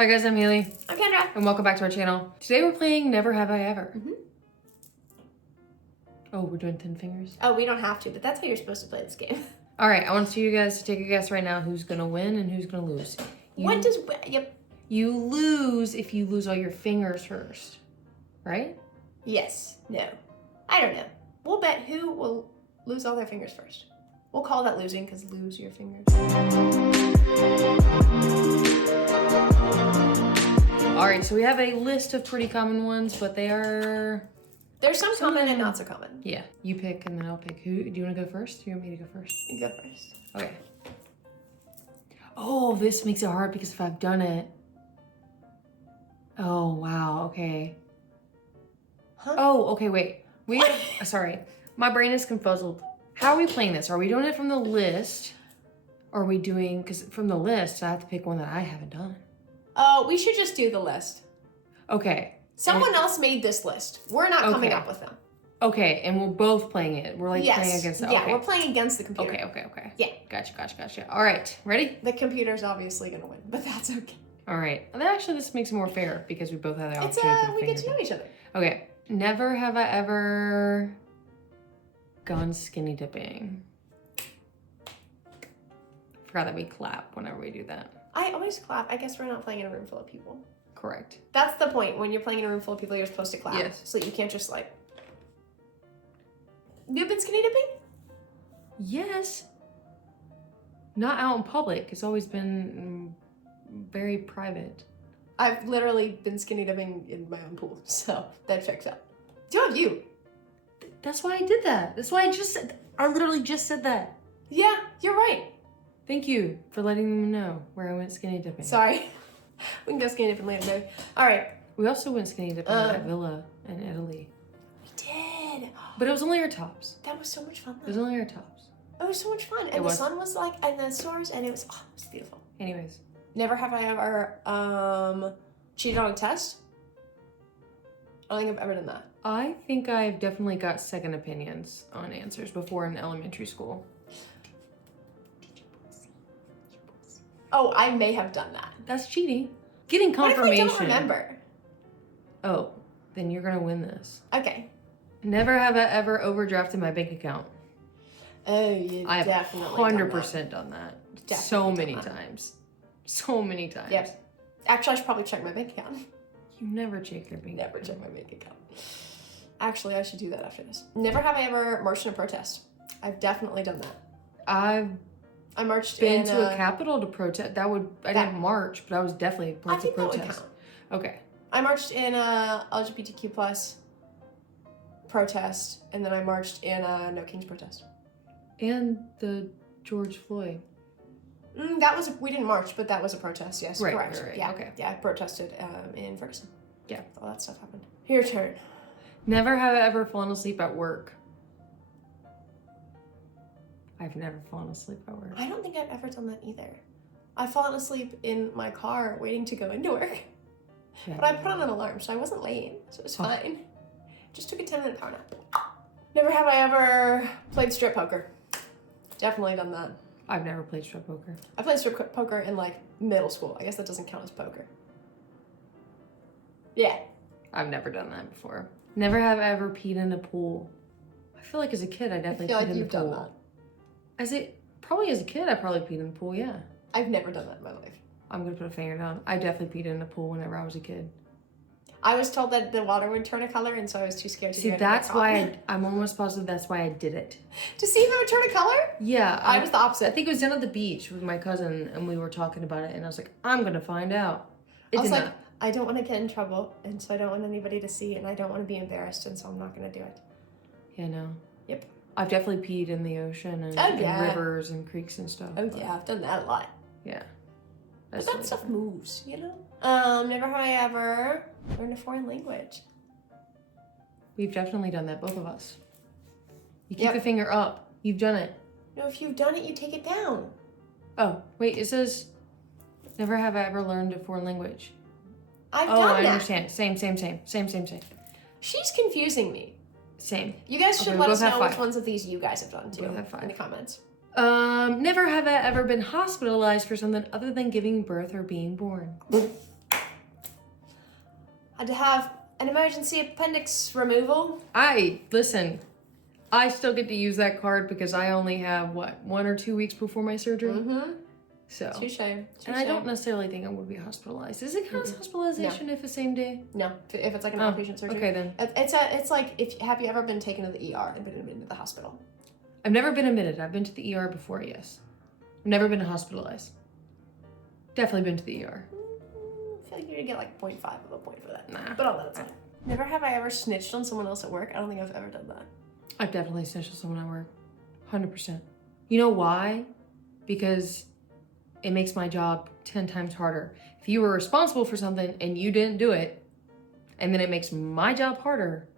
Hi guys, I'm Hailee. I'm Kendra. And welcome back to our channel. Today we're playing Never Have I Ever. Oh, we're doing 10 fingers? Oh, we don't have to, but that's how you're supposed to play this game. All right, I want you guys to take a guess right now who's gonna win and who's gonna lose. Yep. You lose if you lose all your fingers first, right? Yes. No. I don't know. We'll bet who will lose all their fingers first. We'll call that losing because lose your fingers. All right, so we have a list of pretty common ones, but there's some common and not so common. Yeah, you pick and then I'll pick. Who do you want to go first? Do you want me to go first? You go first. Okay. Oh, this makes it hard because if I've done it. Oh, wow. Okay. Huh? Oh, okay, wait. Sorry. My brain is confuzzled. How are we playing this? Are we doing it from the list? Or are we doing, because from the list, I have to pick one that I haven't done. Oh, we should just do the list. Okay. Someone else made this list. We're not coming up with them. Okay, and we're both playing it. We're like playing against it. Yeah, okay. we're playing against the computer. Okay. Yeah. Gotcha. All right, ready? The computer's obviously gonna win, but that's okay. All right. And actually, this makes it more fair because we both have the opportunity. We get to know each other. Okay. Never have I ever gone skinny dipping. Forgot that we clap whenever we do that. I always clap. I guess we're not playing in a room full of people. Correct. That's the point. When you're playing in a room full of people, you're supposed to clap. Yes. So you can't just like... You've been skinny dipping? Yes. Not out in public. It's always been very private. I've literally been skinny dipping in my own pool, so that checks out. So have you. That's why I did that. That's why I literally just said that. Yeah, you're right. Thank you for letting them know where I went skinny dipping. Sorry. We can go skinny dipping later, baby. All right. We also went skinny dipping at that villa in Italy. We did. But it was only our tops. That was so much fun, though. It was only our tops. It was so much fun. And the sun was like in the stores, and it was beautiful. Anyways. Never have I ever cheated on a test. I don't think I've ever done that. I think I've definitely got second opinions on answers before in elementary school. Oh, I may have done that. That's cheating. Getting confirmation. What if I don't remember? Oh, then you're gonna win this. Okay. Never have I ever overdrafted my bank account. Oh, you I have definitely 100% done that. Definitely so many times. So many times. Yep. Actually, I should probably check my bank account. You never check your bank account. Never check my bank account. Actually, I should do that after this. Never have I ever marched in a protest. I've definitely done that. I marched been to a Capitol to protest. I didn't march, but I was definitely part of protest. That would count. Okay. I marched in a LGBTQ plus protest, and then I marched in a No Kings protest. And the George Floyd. We didn't march, but that was a protest. Yes, right, correct. Right. Yeah, okay. Yeah, I protested in Ferguson. Yeah, all that stuff happened. Your turn. Never have I ever fallen asleep at work. I've never fallen asleep at work. I don't think I've ever done that either. I've fallen asleep in my car waiting to go into work. Yeah. But I put on an alarm, so I wasn't late, so it was fine. Just took a 10-minute power nap. Never have I ever played strip poker. Definitely done that. I've never played strip poker. I played strip poker in like middle school. I guess that doesn't count as poker. Yeah. I've never done that before. Never have I ever peed in a pool. I feel like as a kid I definitely peed in the pool. Done that. Probably as a kid, I probably peed in the pool, yeah. I've never done that in my life. I'm gonna put a finger down. I definitely peed in the pool whenever I was a kid. I was told that the water would turn a color, and so I was too scared to do it. See, that's why I'm almost positive that's why I did it. To see if it would turn a color? Yeah. I was the opposite. I think it was down at the beach with my cousin, and we were talking about it, and I was like, I'm gonna find out. I was like, I don't want to get in trouble, and so I don't want anybody to see, and I don't want to be embarrassed, and so I'm not gonna do it. Yeah, no. Yep. I've definitely peed in the ocean and rivers and creeks and stuff. Oh yeah, I've done that a lot. Yeah. But that stuff moves, you know? Never have I ever learned a foreign language. We've definitely done that, both of us. You keep the finger up. You've done it. No, if you've done it, you take it down. Oh, wait, it says, never have I ever learned a foreign language. I've done that. I understand. Same. She's confusing me. Same. You guys should let us know which ones of these you guys have done too in the comments. Never have I ever been hospitalized for something other than giving birth or being born. to have an emergency appendix removal. Listen, I still get to use that card because I only have, 1 or 2 weeks before my surgery? Mm-hmm. So. Touche. And I don't necessarily think I would be hospitalized. Is it hospitalization if the same day? No, if it's like an outpatient surgery. Okay, then. It's like, have you ever been taken to the ER and been admitted to the hospital? I've never been admitted. I've been to the ER before, yes. I've never been hospitalized. Definitely been to the ER. I feel like you're gonna get like 0.5 of a point for that. Nah. But I'll let it slide. Never have I ever snitched on someone else at work. I don't think I've ever done that. I've definitely snitched on someone at work. 100%. You know why? Because it makes my job 10 times harder. If you were responsible for something and you didn't do it, and then it makes my job harder,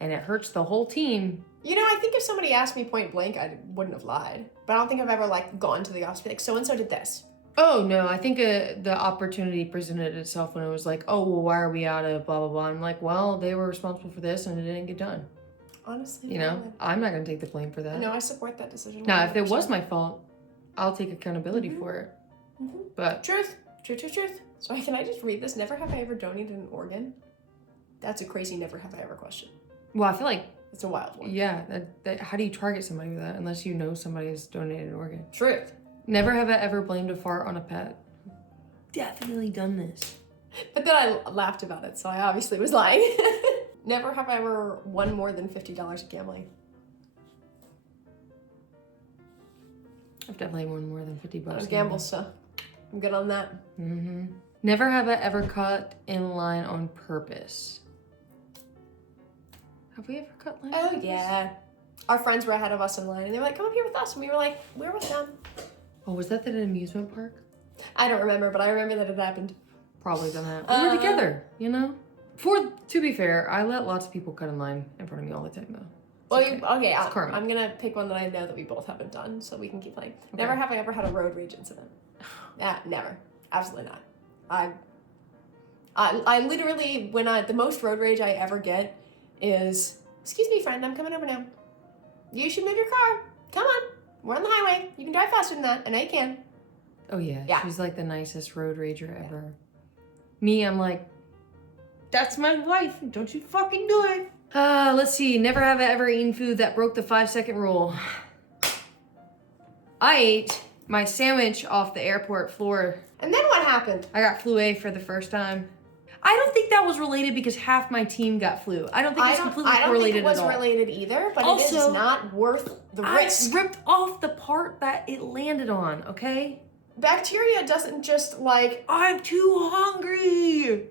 and it hurts the whole team. You know, I think if somebody asked me point blank, I wouldn't have lied. But I don't think I've ever like gone to the office and be like, so-and-so did this. Oh, no, I think the opportunity presented itself when it was like, oh, well, why are we out of blah, blah, blah. I'm like, well, they were responsible for this and it didn't get done. Honestly. You know, I'm not going to take the blame for that. No, I support that decision. Now, if it was my fault, I'll take accountability for it. But Truth. So can I just read this? Never have I ever donated an organ. That's a crazy never have I ever question. Well, I feel like it's a wild one. Yeah, how do you target somebody with that unless you know somebody has donated an organ? Truth. Never have I ever blamed a fart on a pet. Definitely done this. But then I laughed about it, so I obviously was lying. Never have I ever won more than $50 at gambling. I've definitely won more than $50. I don't gamble, so I'm good on that. Never have I ever cut in line on purpose. Have we ever cut line? Oh, yeah. Our friends were ahead of us in line, and they were like, come up here with us. And we were like, we're with them. Oh, was that at an amusement park? I don't remember, but I remember that it happened. Probably done that. We were together, you know? To be fair, I let lots of people cut in line in front of me all the time, though. Well, okay, I'm going to pick one that I know that we both haven't done, so we can keep playing. Okay. Never have I ever had a road rage incident. Yeah, never. Absolutely not. I literally, the most road rage I ever get is, excuse me, friend, I'm coming over now. You should move your car. Come on. We're on the highway. You can drive faster than that. I know you can. Oh, yeah. She's like the nicest road rager ever. Me, I'm like, that's my life. Don't you fucking do it. Let's see. Never have I ever eaten food that broke the 5-second rule. I ate my sandwich off the airport floor. And then what happened? I got flu A for the first time. I don't think that was related because half my team got flu. I don't think it's completely correlated at all. I don't think it was related either, but also, it is not worth the risk. I ripped off the part that it landed on, okay? Bacteria doesn't just like... I'm too hungry.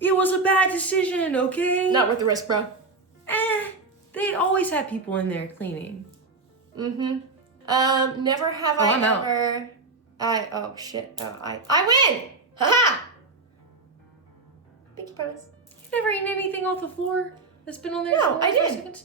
It was a bad decision, okay? Not worth the risk, bro. They always have people in there cleaning. Never have I ever... Oh, shit. I win! Haha! Thank you, promise. You've never eaten anything off the floor that's been on there? No, I did. Seconds?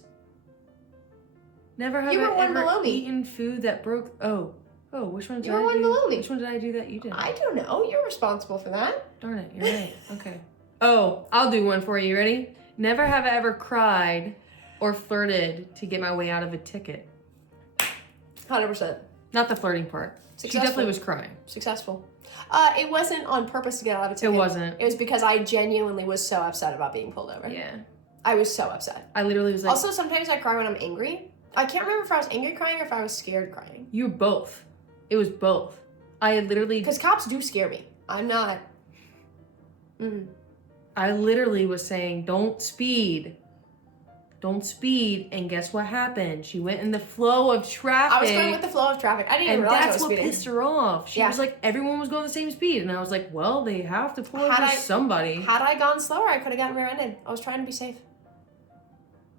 Never have I ever eaten food that broke... Oh, which one did I do? You were one below me. Which one did I do that you did? I don't know. You're responsible for that. Darn it, you're right. Okay. Oh, I'll do one for you. Ready? Never have I ever cried or flirted to get my way out of a ticket. 100%. Not the flirting part. She definitely was crying. Successful. It wasn't on purpose to get out of a ticket. It wasn't. It was because I genuinely was so upset about being pulled over. Yeah. I was so upset. I literally was like... Also, sometimes I cry when I'm angry. I can't remember if I was angry crying or if I was scared crying. You were both. It was both. I literally... Because cops do scare me. I'm not... I literally was saying, don't speed. Don't speed. And guess what happened? She went in the flow of traffic. I was going with the flow of traffic. I didn't even realize I was speeding. And that's what pissed her off. She was like, everyone was going the same speed. And I was like, well, they have to pull over somebody. Had I gone slower, I could have gotten rear-ended. I was trying to be safe.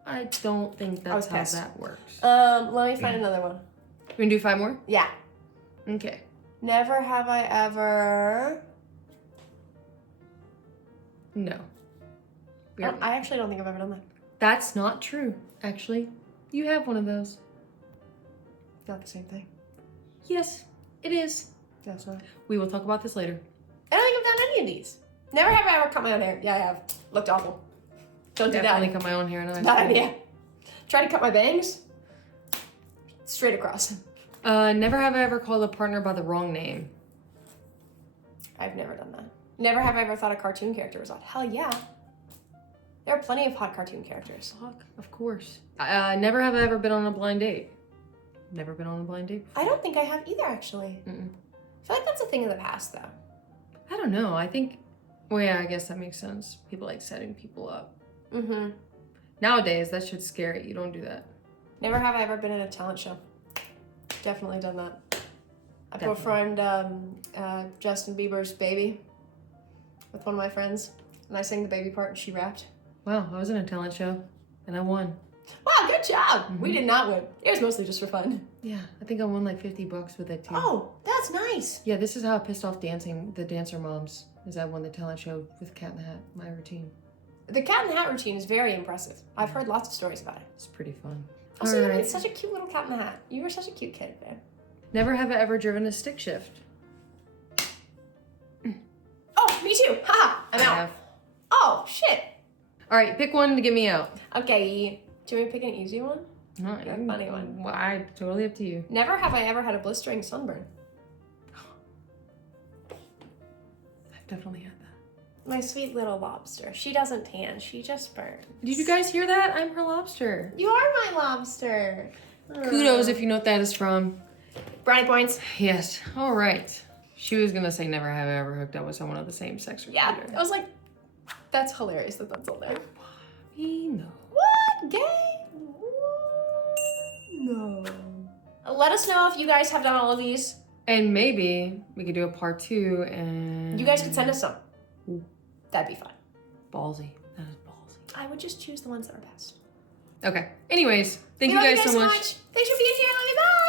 I don't think that's how that works. Let me find another one. We can do 5 more? Yeah. Okay. Never have I ever... No. I actually don't think I've ever done that. That's not true, actually. You have one of those. Not the same thing. Yes, it is. That's right. We will talk about this later. I don't think I've done any of these. Never have I ever cut my own hair. Yeah, I have. Looked awful. Don't do that. Definitely cut my own hair. It's a bad idea. Try to cut my bangs. Straight across. Never have I ever called a partner by the wrong name. I've never done that. Never have I ever thought a cartoon character was odd. Hell yeah. There are plenty of hot cartoon characters. Fuck, of course. Never have I ever been on a blind date. Never been on a blind date before. I don't think I have either, actually. Mm-mm. I feel like that's a thing in the past, though. I don't know. I think, well, yeah, I guess that makes sense. People like setting people up. Mm-hmm. Nowadays, that shit's scary. You don't do that. Never have I ever been in a talent show. Definitely done that. I Definitely. performed Justin Bieber's Baby with one of my friends, and I sang the baby part and she rapped. Wow, I was in a talent show and I won. Wow, good job! Mm-hmm. We did not win. It was mostly just for fun. Yeah, I think I won like $50 with it too. Oh, that's nice. Yeah, this is how I pissed off the dancer moms, is I won the talent show with Cat in the Hat, my routine. The Cat in the Hat routine is very impressive. I've heard lots of stories about it. It's pretty fun. Also, you Alright. made such a cute little cat in the hat. You were such a cute kid, babe. Never have I ever driven a stick shift. Oh, me too. Haha, I'm I out. have. Oh, shit. All right, pick one to get me out. Okay, do you want me to pick an easy one? No, A funny one. Well, totally up to you. Never have I ever had a blistering sunburn. I've definitely had that. My sweet little lobster. She doesn't tan, she just burns. Did you guys hear that? I'm her lobster. You are my lobster. Kudos if you know what that is from. Brownie points. Yes. All right. She was gonna say never have I ever hooked up with someone of the same sex or Yeah, gender. I was like, that's hilarious that that's on there. Me, no. What? Gay? No. Let us know if you guys have done all of these. And maybe we could do a part 2 and... You guys could send us some. Ooh. That'd be fun. Ballsy. That is ballsy. I would just choose the ones that are best. Okay. Anyways, thank We you love guys so much. Thanks for being here. Love you. Bye.